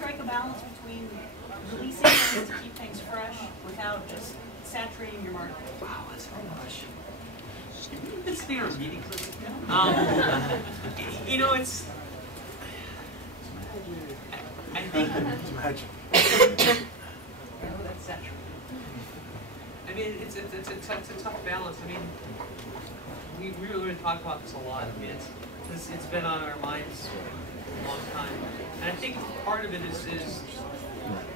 strike a balance between releasing things to keep things fresh without just saturating your market? Wow, that's a good question. It's been our meetings. You know, it's. I think. That's saturated. I mean, it's a tough balance. I mean, we really talk about this a lot. I mean, it's been on our minds a long time, and I think part of it is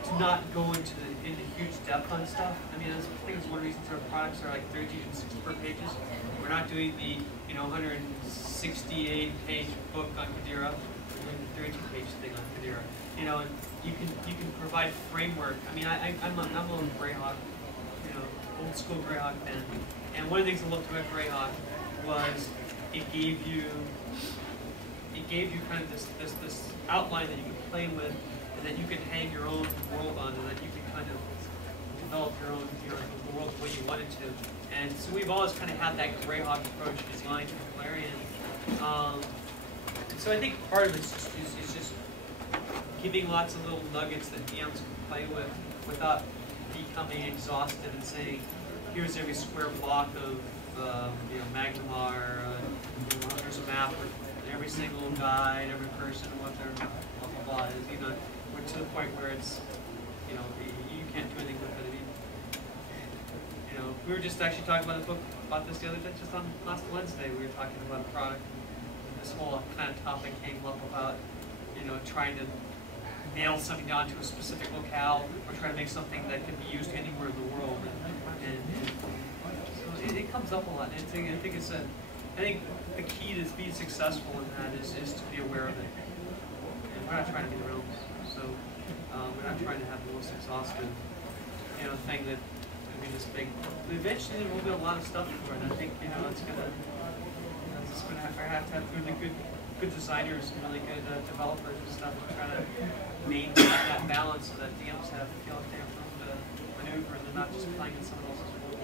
to not go into huge depth on stuff. I mean, I think it's one reason our products are like 32 and 64 pages. We're not doing the 168-page book on Kadira. We're doing the 32-page thing on Kadira. You know, and you can provide framework. I mean, I'm a Greyhawk, old school Greyhawk fan. And one of the things I loved about Greyhawk was it gave you kind of this outline that you could play with, and that you could hang your own world on, and that you could kind of develop your own the world the way you wanted to. And so we've always kind of had that Greyhawk approach designed for Clarion. So I think part of it is just giving lots of little nuggets that DMs can play with without becoming exhausted and saying, here's every square block of Magnamar, there's a map with every single guide, every person, what their blah blah blah is. We're to the point where it's, you can't do anything with it. I mean, we were just actually talking about this the other day, just on last Wednesday. We were talking about a product, and this whole kind of topic came up about, trying to nail something down to a specific locale, or try to make something that can be used anywhere in the world. And so it comes up a lot. And I think the key to being successful in that is to be aware of it. And we're not trying to be the realms, so we're not trying to have the most exhaustive, thing that could be this big. But eventually there will be a lot of stuff for it. I think it's gonna have to have really good designers and really good developers and stuff to try to maintain that balance so that DMs feel like they have room to maneuver and they're not just playing in someone else's world.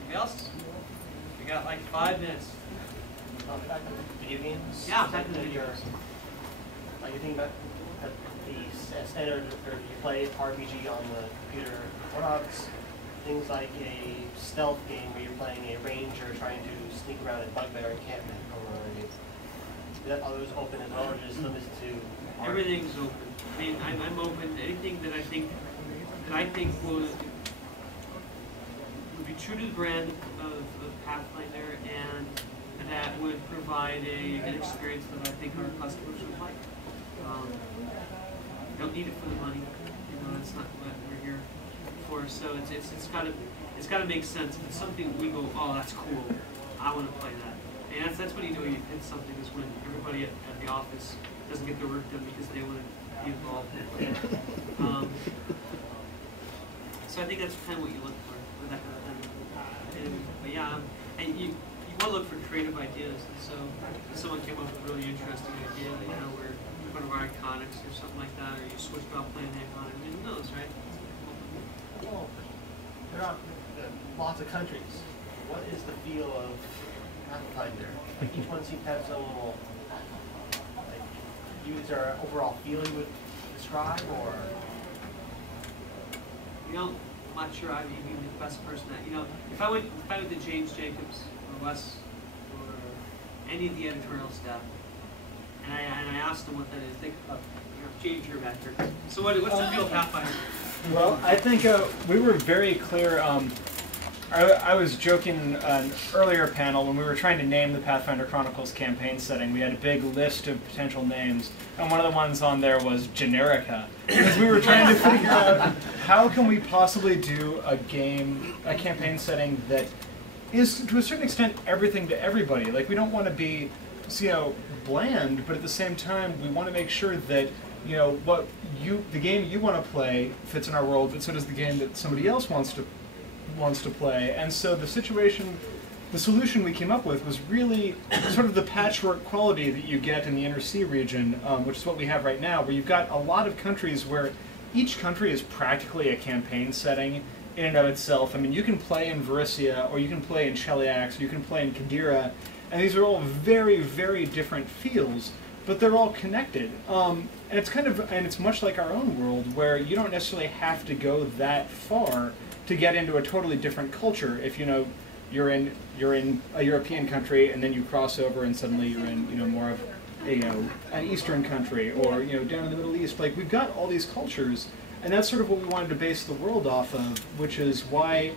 Anybody else? We got like 5 minutes. Back to video games. Yeah, back to the video games. Like you think about the standard or you play RPG on the computer. What about things like a stealth game where you're playing a ranger trying to sneak around a bugbear encampment, or are those open as well, or just limited to? Everything's open. I mean, I'm open to anything that I think would be true to the brand of Pathfinder, and that would provide an experience that I think our customers would like. Don't need it for the money. That's not what we're here for. So it's got to make sense. If it's something we go, oh, that's cool, I want to play that. And that's what you know. You hit something is when everybody at the office doesn't get their work done because they want to be involved in it. So I think that's kind of what you look for with that kind of thing. But yeah, and you want to look for creative ideas. And so if someone came up with a really interesting idea, where one of our iconics or something like that, or you switched off playing the iconic, who knows, right? Well, there are lots of countries. What is the feel of Pathfinder? Like each one seems to have its own little, is there an overall feel you would describe, or? I'm not sure I'd be the best person at. If I went to James Jacobs or Wes or any of the editorial staff, and I asked them what that is, think about James, you're back here. So what's the feel of Pathfinder? Well, I think we were very clear. I was joking in an earlier panel when we were trying to name the Pathfinder Chronicles campaign setting. We had a big list of potential names, and one of the ones on there was Generica, because we were trying to figure out how can we possibly do a campaign setting that is, to a certain extent, everything to everybody. Like, we don't want to be, bland, but at the same time, we want to make sure that the game you want to play fits in our world, but so does the game that somebody else wants to play. And so the solution we came up with was really sort of the patchwork quality that you get in the Inner Sea region, which is what we have right now, where you've got a lot of countries where each country is practically a campaign setting in and of itself. I mean, you can play in Varissia, or you can play in Cheliax, or you can play in Kadira, and these are all very, very different feels, but they're all connected. And it's much like our own world, where you don't necessarily have to go that far to get into a totally different culture. If you're in a European country and then you cross over and suddenly you're in more of an Eastern country, or down in the Middle East. Like, we've got all these cultures, and that's sort of what we wanted to base the world off of, which is why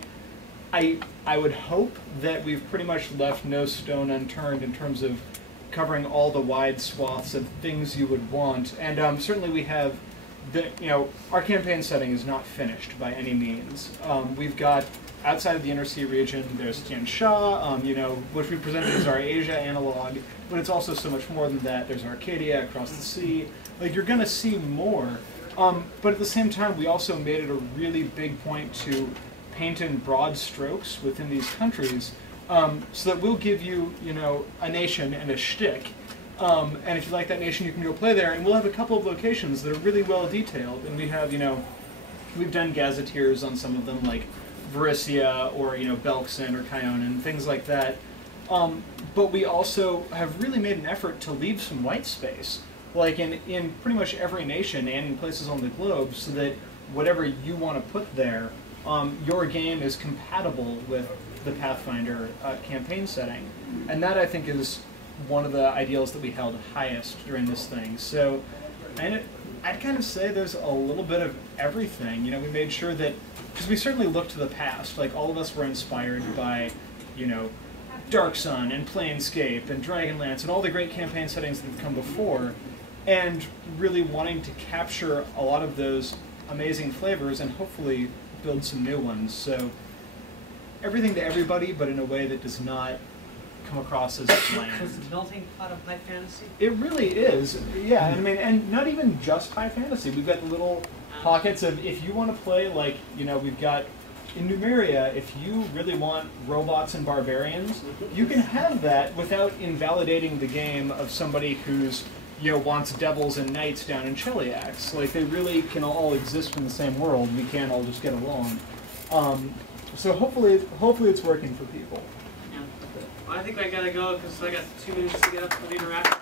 I would hope that we've pretty much left no stone unturned in terms of covering all the wide swaths of things you would want. And certainly we have our campaign setting is not finished by any means. We've got, outside of the Inner Sea region, there's Tian Sha, which we presented as our Asia analog, but it's also so much more than that. There's Arcadia across the sea. Like, you're going to see more. But at the same time, we also made it a really big point to paint in broad strokes within these countries, so that we'll give you, a nation and a shtick. And if you like that nation, you can go play there. And we'll have a couple of locations that are really well detailed. And we have, we've done gazetteers on some of them, like Varissia or Belkson or Kion and things like that. But we also have really made an effort to leave some white space, like in pretty much every nation and in places on the globe, so that whatever you want to put there, your game is compatible with the Pathfinder campaign setting. And that, I think, is one of the ideals that we held highest during this thing. So, and I'd kind of say there's a little bit of everything. We made sure that, because we certainly looked to the past, like all of us were inspired by, Dark Sun and Planescape and Dragonlance and all the great campaign settings that have come before, and really wanting to capture a lot of those amazing flavors and hopefully build some new ones. So everything to everybody, but in a way that does not come across as bland. So it's the melting pot of high fantasy? It really is, yeah. And not even just high fantasy. We've got the little pockets of, if you want to play, like, we've got in Numeria, if you really want robots and barbarians, you can have that without invalidating the game of somebody who's wants devils and knights down in Cheliax. Like, they really can all exist in the same world. We can't all just get along. So hopefully it's working for people. Yeah. Well, I think I gotta go because I got 2 minutes to get up for the interaction.